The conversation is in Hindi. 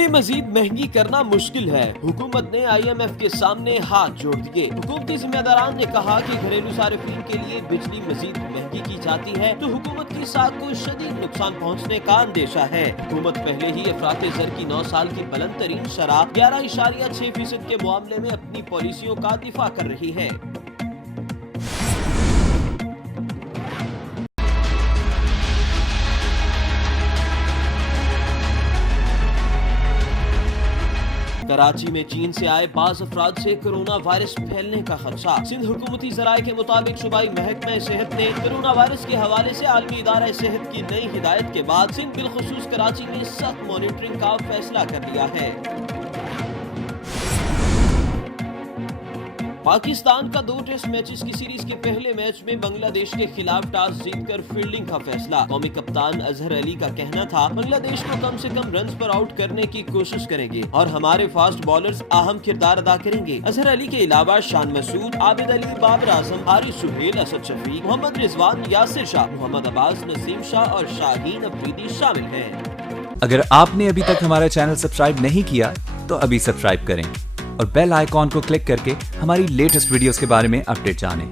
बिजली मजीद महंगी करना मुश्किल है। हुकूमत ने IMF के सामने हाथ जोड़ दिए। हुकूमती जिम्मेदारान ने कहा कि घरेलू सार्फिन के लिए बिजली मजीद महंगी की जाती है तो हुकूमत की साख को शदीद नुकसान पहुँचने का अंदेशा है। हुकूमत पहले ही अफराते ज़र की 9 साल की बुलंद तरीन शरह 11.6% के मामले में अपनी पॉलिसियों का दिफा कर रही है। कराची में चीन से आए 5 अफराद से कोरोना वायरस फैलने का खदशा। सिंध हुकूमती जराये के मुताबिक सूबाई महकमा सेहत ने कोरोना वायरस के हवाले से आलमी इदारा सेहत की नई हिदायत के बाद सिंध बिलखुसूस कराची में सख्त मॉनिटरिंग का फैसला कर लिया है। पाकिस्तान का 2 टेस्ट मैचेस की सीरीज के पहले मैच में बांग्लादेश के खिलाफ टॉस जीतकर फील्डिंग का फैसला। कौमी कप्तान अजहर अली का कहना था, बांग्लादेश को कम से कम रन्स पर आउट करने की कोशिश करेंगे और हमारे फास्ट बॉलर्स अहम किरदार अदा करेंगे। अजहर अली के अलावा शान मसूद, आबिद अली, बाबर आजम, हारिस सुहेल, असद शफीक, मोहम्मद रिजवान, यासिर शाह, मोहम्मद अब्बास, नसीम शाह और शाहीन अफरीदी शामिल हैं। अगर आपने अभी तक हमारा चैनल सब्सक्राइब नहीं किया तो अभी सब्सक्राइब करें और बेल आइकॉन को क्लिक करके हमारी लेटेस्ट वीडियोस के बारे में अपडेट जानें।